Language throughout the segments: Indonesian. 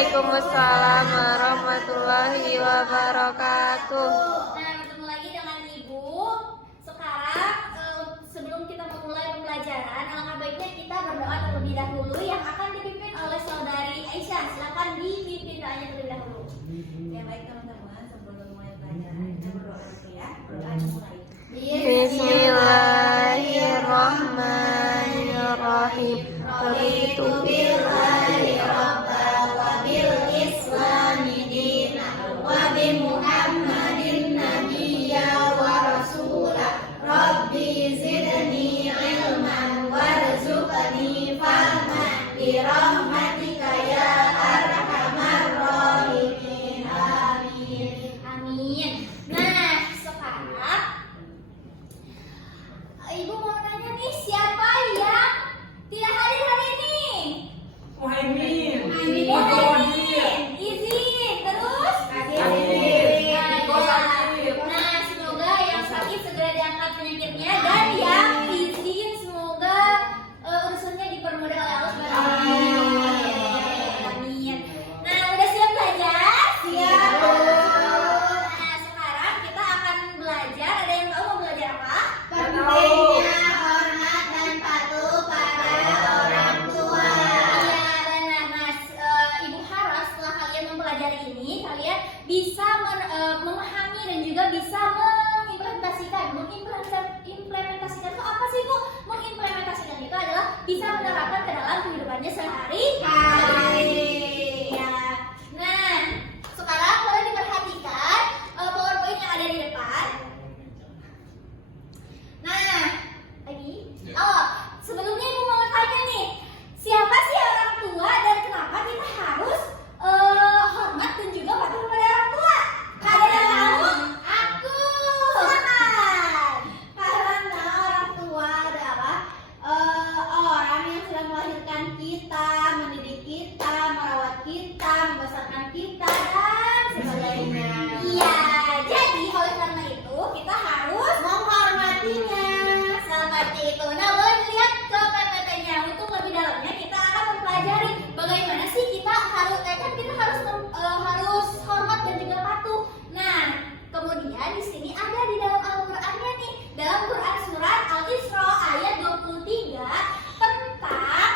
Waalaikumsalam warahmatullahi wabarakatuh. Nah, bertemu lagi dengan Ibu. Sekarang sebelum kita memulai pembelajaran, alangkah baiknya kita berdoa terlebih dahulu yang akan dipimpin oleh saudari Aisyah. Silakan dipimpin doanya terlebih dahulu. Ya baik teman-teman, sebelum mulai pelajaran kita berdoa dulu ya. Berdoa dimulai. Bismillahirrahmanirrahim. Raditu billahi rabban wa bil islami dinan wa bi Muhammadin nabiyya wa rasula. Rabbi zidni ilman warzuqni fahman bi rahmatika ya arhamar rahimin. Amin. Amin. Nah, sekarang Ibu mau nanya nih, siapa yang tidak hadir hari ini? Muhaimin. Muhaimin. Izin. Terus? Hadir. Nah, semoga yang sakit segera diangkat penyakitnya dan yang izin semoga urusannya dipermudah oleh Allah Subhanahu wa Ta'ala. Amin. Nah, udah siap belajar? Siap. Nah, sekarang kita akan belajar. Ada yang tahu mau belajar apa? Pentingnya hormat dan patuh pada orang tua. Iya, benar. Nah, Ibu harap setelah kalian mempelajari ini, kalian bisa memahami dan juga bisa mengimplementasikan itu apa sih Bu? Mengimplementasikan itu adalah bisa menerapkan ke dalam kehidupannya sehari-hari. Ya. Nah, sekarang boleh diperhatikan PowerPoint yang ada di depan. Nah, lagi. Oh, sebelumnya Ibu mau tanya nih, siapa sih orang tua dan kenapa kita harus hormat dan juga patuh kepada orang tua? Ada yang tahu? Aku. Silakan. Karena orang tua adalah orang yang sudah melahirkan kita, mendidik kita, merawat kita, membesarkan kita dan sebagainya. Iya, jadi oleh karena itu kita harus Menghormatinya. seperti itu. Nah, boleh dilihat ke PPT-nya. Untuk lebih dalamnya kita akan mempelajari bagaimana sih kita harus harus hormat dan juga patuh. Nah, kemudian di sini ada di dalam Al-Qur'annya nih, dalam Quran surat Al-Isra ayat 23 tentang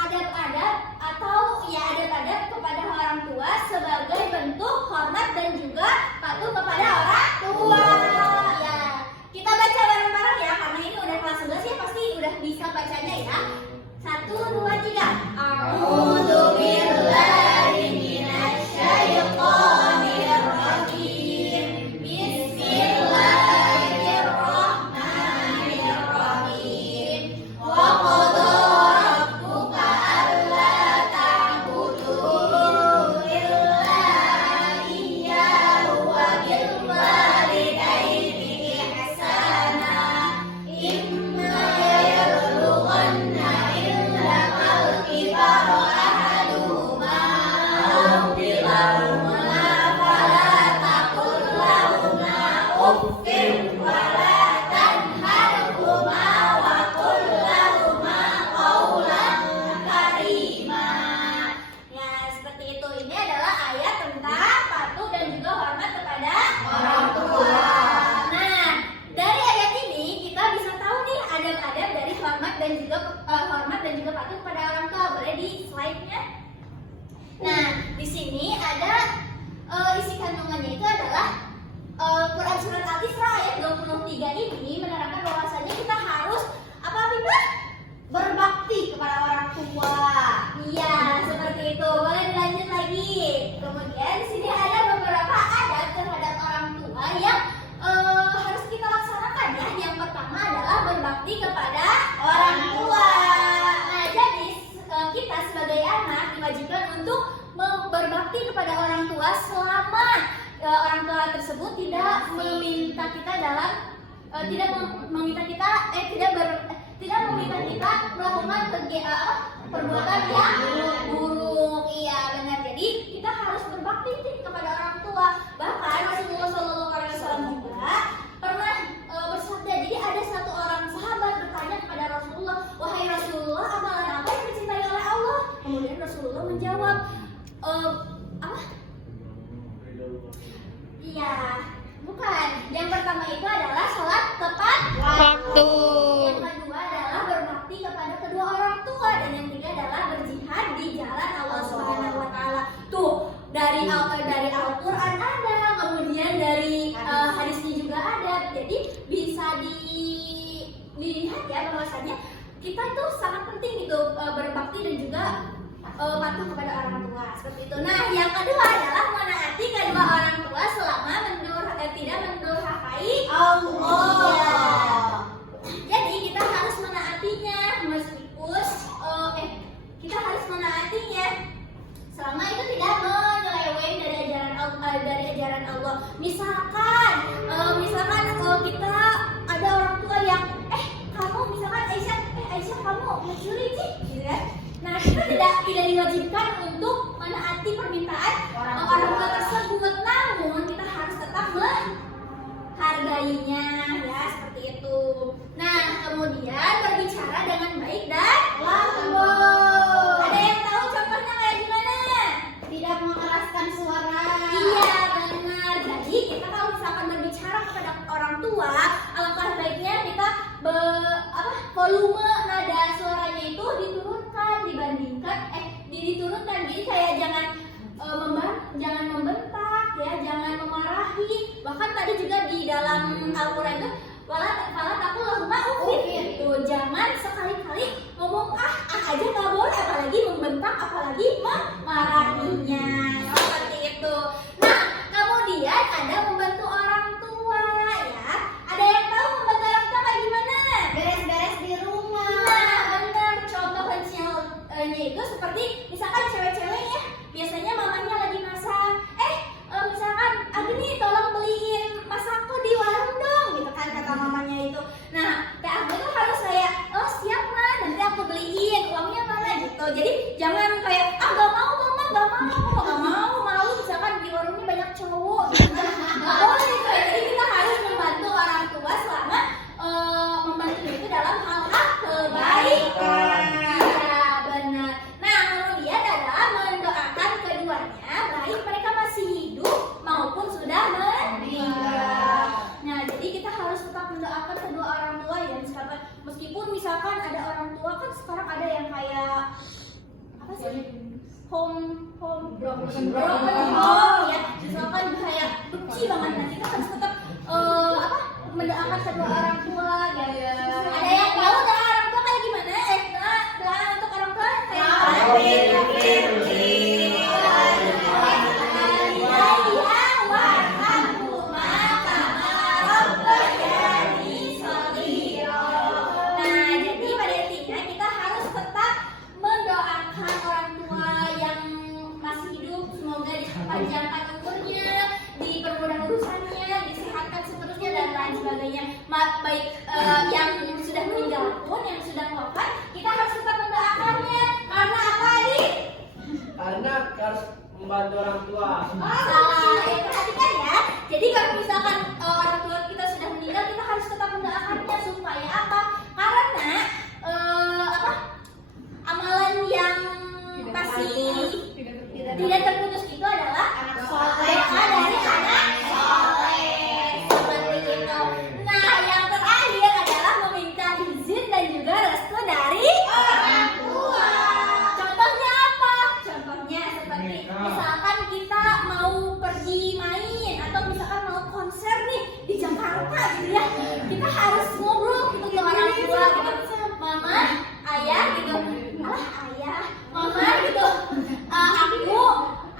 adab-adab atau ya adab-adab kepada orang tua sebagai bentuk hormat dan juga patuh kepada orang tua. Ya, kita baca bareng-bareng ya, karena ini udah kelas 11 ya, pasti udah bisa bacanya ya. 1, 2, 3. A'udzu billahi minasyaitonir rajim. Bismillahirrahmanirrahim. Wa qada rabbuka alla ta'budu illa iyyahu wa bil walidayni ihsana. Imma yablughanna indakal kibara ahaduhuma aw kilahuma fala taqul lahuma uffin wa la tanharhuma wa qul lahuma qawlan karima. Ya, seperti itu. Ini adalah ayat tentang patuh dan juga hormat kepada Orang tua. Nah, dari ayat ini kita bisa tahu nih adab-adab dari hormat dan juga patuh kepada orang tua. Boleh di slide-nya? Nah, di sini ada isi kandungannya itu adalah Quran surat Al-Isra ayat 23 ini menerangkan bahwasanya kita harus apa Bunda? Berbakti kepada orang tua. Iya, seperti itu. Boleh dilanjut lagi. Kemudian di sini ada beberapa adab terhadap orang tua yang harus kita laksanakan ya. Yang pertama adalah berbakti kepada orang tua. Nah, jadi kita sebagai anak diwajibkan untuk berbakti kepada orang tua selama orang tua tersebut tidak meminta kita melakukan perbuatan yang buruk. Iya, benar. Jadi kita harus berbakti kepada orang tua. Bahkan Rasulullah SAW juga pernah bersabda. Jadi ada satu orang sahabat bertanya kepada Rasulullah, "Wahai Rasulullah, amalan apa yang dicintai oleh Allah?" Kemudian Rasulullah menjawab, kita itu sangat penting gitu berbakti dan juga patuh kepada orang tua seperti itu. Nah, yang kedua adalah menaati kedua orang tua selama tidak mendurhakai Allah. Jadi kita harus menaatinya meskipun kita harus menaatinya selama itu tidak menyeleweng dari ajaran Allah. Misalkan kita ada orang tua yang kamu misalkan Aisyah kamu mencuri sih, gitu kan? Nah, kita tidak diwajibkan untuk menaati permintaan orang tua tersebut, namun kita harus tetap menghargainya, ya seperti itu. Nah, kemudian berbicara dengan baik dan lembut. Ada yang tahu contohnya kayak gimana? Tidak mengeraskan suara. Iya, benar. Jadi kita kalau misalkan berbicara kepada orang tua, alangkah baiknya kita volume nada suaranya itu diturunkan dibandingkan diturunkan. Jadi kayak jangan membentak ya, jangan memarahi. Bahkan tadi juga di dalam Al-Qur'an itu wala taqulu gitu. Jangan sekali-kali ngomong aja nggak boleh, apalagi membentak, apalagi memarahinya. Seperti itu. Nah, kemudian ada membantu orang tua ya. Ada yang tahu membantu orang tua kayak gimana? Beres-beres di rumah. Nah, benar. Contoh kecilnya itu seperti misalkan cewek-cewek ya, biasanya mamanya lagi masak. Misalkan Agni tolong beliin masakku di warung dong, gitu kan kata mamanya itu. Nah, Teh Agni tuh harus kayak, siap mah, nanti aku beliin, uangnya mana gitu. Jadi jangan kayak, gak mau mama, gak mau, malu misalkan di warungnya banyak cowok gitu kan. Gak boleh gitu ya. Jadi kita harus membantu orang tua selama membantunya itu dalam hal-hal kebaikan. Iya, benar. Nah, kemudian adalah mendoakan keduanya baik mereka masih hidup maupun sudah meninggal. Nah, jadi kita harus tetap mendoakan kedua orang tua ya, meskipun misalkan ada orang tua kan sekarang ada yang kayak apa sih? Broken home ya. Misalkan kayak benci banget, nah kita harus tetap mendoakan kedua orang tua gitu. Ada yang tahu doa orang tua kayak gimana? Doa untuk orang tua kayak panjangkan umurnya, dipermudah urusannya, disehatkan seterusnya dan lain sebagainya. Baik yang sudah meninggal pun yang sudah wafat, kita harus tetap mendoakannya. Karena apa, Adik? Karena harus membantu orang tua. Perhatikan ya. Jadi kalau misalkan orang tua kita sudah meninggal, kita harus tetap mendoakannya supaya apa? Karena amalan yang pasti tidak terputus itu adalah anak soleh dari anak soleh. Seperti itu. Nah, yang terakhir adalah meminta izin dan juga restu dari orang tua. Contohnya apa? Contohnya seperti misalkan kita mau pergi main atau misalkan mau konser nih di Jakarta gitu ya. Kita harus ngobrol gitu ke orang tua gitu. Mama, ayah gitu. Ayah, mama gitu. Aku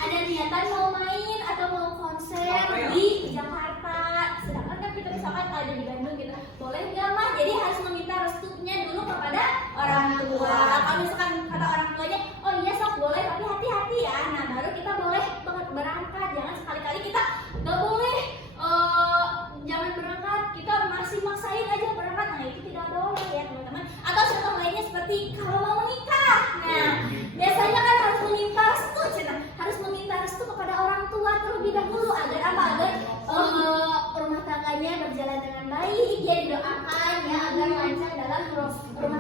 ada niatan mau main atau mau konser di Jakarta. Sedangkan kan kita misalkan ada di Bandung gitu. Boleh nggak mah? Jadi harus meminta restunya dulu kepada orang tua. Kalau misalkan kata orang tuanya, oh iya sok boleh, tapi hati-hati ya. Nah, baru kita boleh berangkat. Jangan sekali-kali kita nggak boleh. Jangan berangkat, kita masih maksain aja berangkat. Nah, itu tidak boleh ya teman-teman. Atau contoh lainnya seperti kalau mau menikah. Nah, biasanya kan harus meminta restu kepada orang tua terlebih dahulu agar apa? Agar rumah tangganya berjalan dengan baik, ya didoakan ya agar lancar dalam rumah